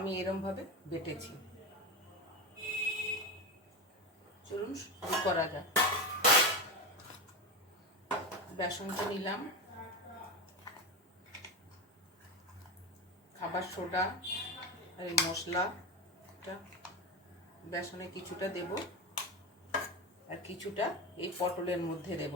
আমি এরমভাবে বেটেছি। চলুন শুরু করা যাক। বেসনটা নিলাম, খাবার সোডা আর এই মশলাটা বেসনে কিছুটা দেব আর কিছুটা এই পটলের মধ্যে দেব।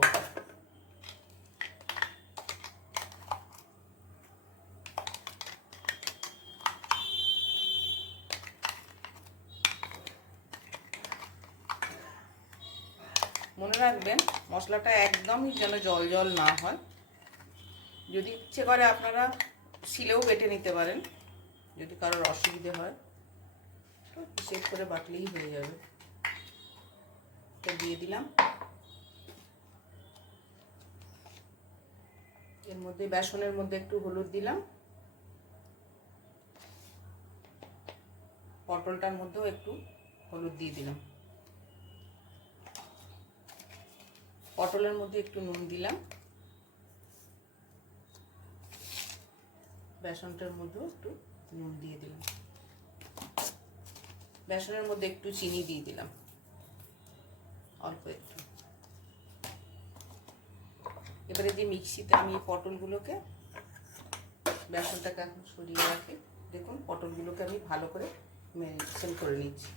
মনে রাখবেন মশলাটা একদমই যেন জল জল না হয়। যদি ইচ্ছে করে আপনারা শিলেও বেটে নিতে পারেন, যদি কারোর অসুবিধে হয় তো সেট করে বাটলেই হয়ে যাবে। এটা দিয়ে দিলাম। এর মধ্যে বেসনের মধ্যে একটু হলুদ দিলাম, পটলটার মধ্যেও একটু হলুদ দিয়ে দিলাম, পটলের মধ্যে একটু নুন দিলাম, বেসনটার মধ্যেও একটু নুন দিয়ে দিলাম, বেসনের মধ্যে একটু চিনি দিয়ে দিলাম, অল্প একটু। এবারে যে মিক্সিতে আমি পটলগুলোকে, বেসনটাকে এখন সরিয়ে রাখি, দেখুন পটলগুলোকে আমি ভালো করে ম্যারিনেশন করে নিচ্ছি।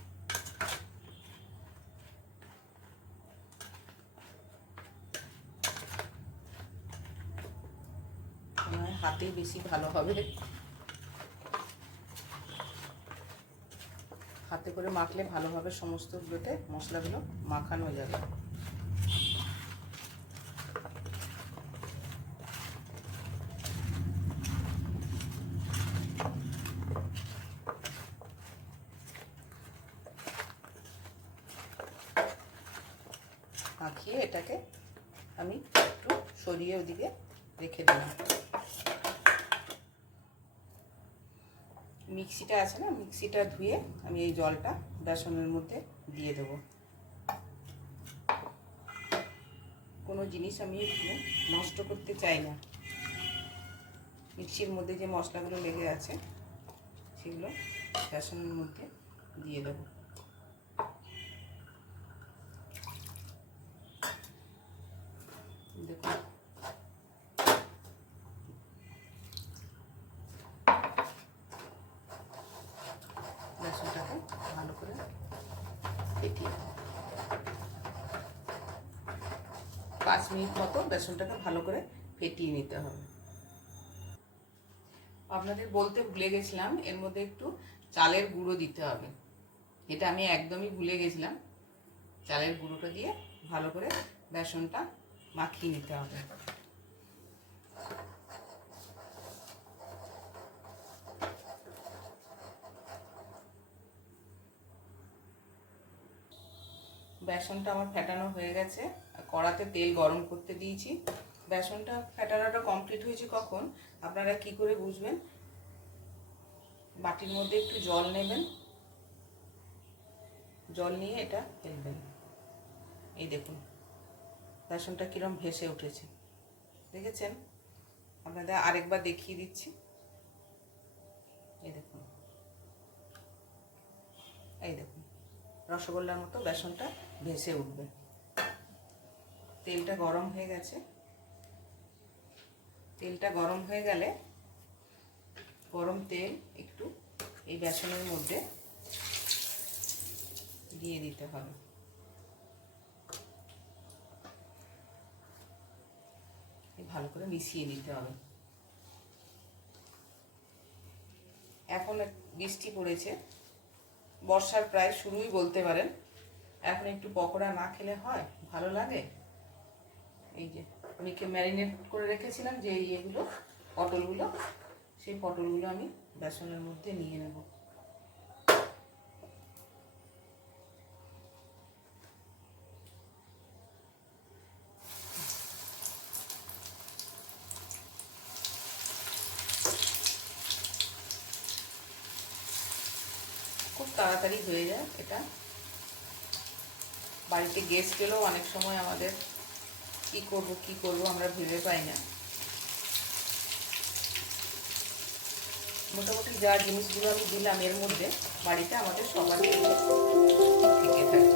হাতেই বেশি ভালো হবে, হাতে করে মাখলে ভালোভাবে সমস্তগুলোতে মশলাগুলো মাখানো যাবে। মাখিয়ে এটাকে আমি একটু সরিয়ে ওদিকে রেখে দিলাম। মিক্সিটা আছে না, মিক্সিটা ধুয়ে আমি এই জলটা বেসনের মধ্যে দিয়ে দেবো। কোনো জিনিস আমি একটু নষ্ট করতে চাই না। মিক্সির মধ্যে যে মশলাগুলো লেগে আছে সেগুলো বেসনের মধ্যে দিয়ে দেবো। দেখুন বেসনটাকে ভালো করে ফেটিয়ে 5 মিনিট মতো বেসনটাকে ভালো করে ফেটিয়ে নিতে হবে। আপনাদের বলতে ভুলে গেছিলাম, এর মধ্যে একটু চালের গুঁড়ো দিতে হবে। এটা আমি একদমই ভুলে গেছিলাম। চালের গুঁড়োটা দিয়ে ভালো করে বেসনটা মাখিয়ে নিতে হবে। বেসনটা আমার ফেটানো হয়ে গেছে, কড়াতে তেল গরম করতে দিয়েছি। বেসনটা ফেটানোটা কমপ্লিট হয়েছে কখন আপনারা কি করে বুঝবেন? বাটির মধ্যে একটু জল নেবেন, জল নিয়ে এটা ফেলবেন। এই দেখুন বেসনটা কিরম ভেসে উঠেছে, দেখেছেন? আপনাদের আরেকবার দেখিয়ে দিচ্ছি। এই দেখুন, এই দেখুন রসগোল্লার মতো বেসনটা ভেসে উঠবে। তেলটা গরম হয়ে গেছে, তেলটা গরম হয়ে গেলে গরম তেল একটু এই বেসনের মধ্যে দিয়ে দিতে হবে। ভালো করে মিশিয়ে নিতে হবে। এখন বৃষ্টি পড়েছে, বর্ষার প্রায় শুরুই বলতে পারেন। এখন একটু পকোড়া না খেলে হয়, ভালো লাগে। এই যে আমি ম্যারিনেট করে রেখেছিলাম যে ইয়েগুলো, পটলগুলো, সেই পটলগুলো আমি বেসনের মধ্যে নিয়ে নেব। খুব তাড়াতাড়ি হয়ে যায় এটা। বাড়িতে গেস্ট এলেও অনেক সময় আমাদের কি করব আমরা ভেবে পাই না। মোটামুটি যা জিনিসগুলো আমি দিলাম এর মধ্যে বাড়িতে আমাদের সবারই থেকে থাকে।